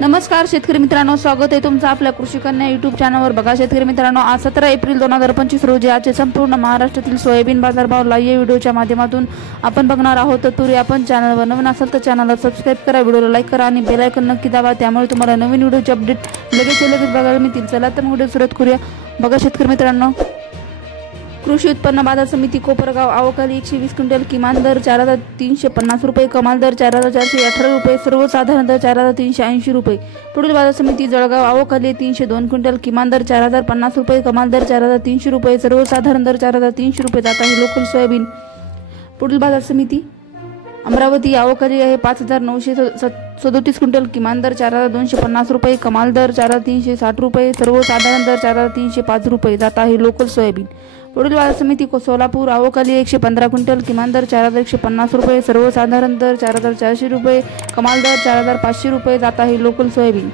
नमस्कार शेतकरी मित्रांनो, स्वागत आहे तुमचं आपल्या कृषी कन्या यूट्यूब चॅनलवर। बघा शेतकरी मित्रांनो, आज 17 एप्रिल 2025 रोजी आजचे संपूर्ण महाराष्ट्रातील सोयाबीन बाजारभाव लाईव्ह व्हिडिओच्या माध्यमातून आपण बघणार आहोत। तत्पूर्वी आपण चॅनलवर नवीन असाल तर चॅनलला सबस्क्राइब करा, व्हिडिओला लाईक करा आणि बेल आयकॉन नक्की दाबा, त्यामुळे तुम्हाला नवीन व्हिडिओचे अपडेट लगेच बघायला मिळतील। चला तर व्हिडिओ सुरुवात करूया। बघा शेतकरी मित्रांनो, कृषी उत्पन्न बाजार समिती कोपरगाव आवकाली 120 क्विंटल, किमान दर 4350 रुपये, कमाल दर 4418 रुपये, सर्वसाधारण दर 4380 रुपये। पुढील बाजार समिती जळगाव आवकाली 302 क्विंटल, किमान दर 4050 रुपये, कमाल दर 4300 रुपये, सर्वसाधारण दर 4300 रुपये जात आहे लोकल सोयाबीन। पुढील बाजार समिती अमरावती आवकाली आहे 5937 क्विंटल, किमान दर 4250 रुपये, कमाल दर 4360 रुपये, सर्वसाधारण दर 4305 रुपये जात आहे लोकल सोयाबीन। पुढील बाजार समिती सोलापूर आवकाली 115 क्विंटल, किमान दर 4150 रुपये, सर्वसाधारण दर 4400 रुपये, कमाल दर 4500 रुपये जात आहे लोकल सोयाबीन।